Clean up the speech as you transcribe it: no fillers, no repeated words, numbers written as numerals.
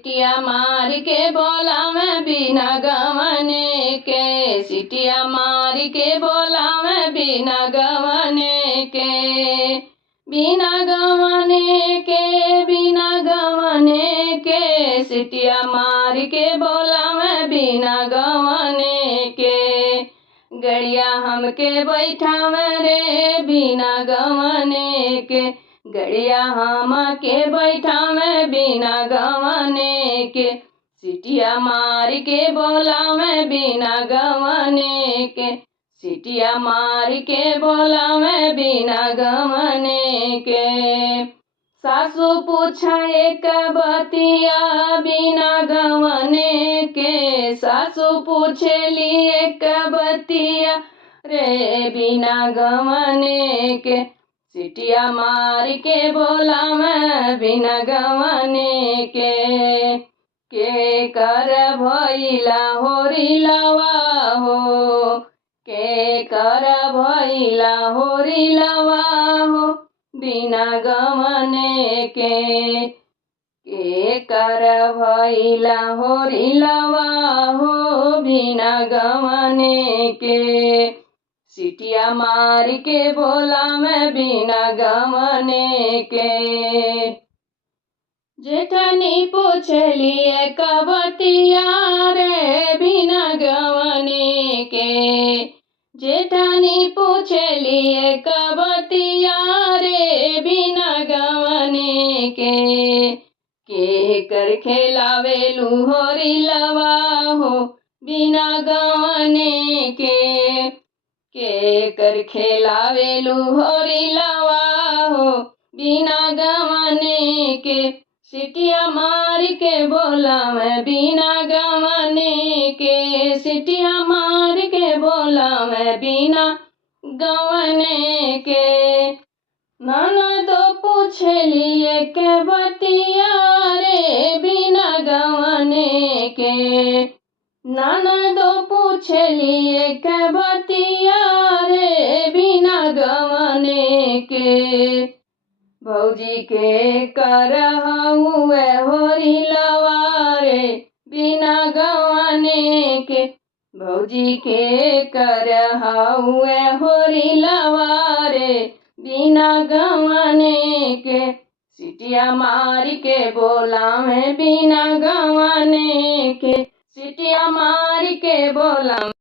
सिटिया मार के बोलावे बिना गवने के, सिटिया मार के बोलावे बिना गवने के, बिना गवने के, बिना गवने के, सिटिया मार के बोलावे बिना गवने के। गड़िया हमके बैठावे रे बिना गवने के, गड़िया हमके बैठावे बिना गवने के, सिटिया मार के बोलावे बिना गवने के, सिटिया मार के बोलावे बिना गवने के। सासू पूछा एक बतिया बिना गवने के, सासू पूछेली एक बतिया रे बिना गवने के, सिटिया मार के बोलावे बिना गवने के कर भइला होरिलवा हो, के कर भइला होरिलवा हो बिना गवने के कर भइला होरिलवा हो बिना गवने के, सिटिया मार के बोलावे बिना गवने के। जेठनी पूछली एक बतिया रे बिना गवने के, जेठनी पूछली एक बतिया रे बिना गवने के कर खेलावेलू होरिलवा हो बिना गवने के कर खेलावेलू होरिलवा हो बिना गवने के, सिटिया मार के बोलावे बिना गवने के, सिटिया मार के बोलावे बिना गवने के। ननदो पूछली एक बतिया रे बिना गवने के, ननदो पूछली एक बतिया रे बिना गवने के। भौजी के करहुए होरिलवा रे बिना गवने के, भौजी के करहुए होरिलवा रे बिना गवने के, सिटिया मार के बोलावे बिना गवने के, सिटिया मार के बोलावे।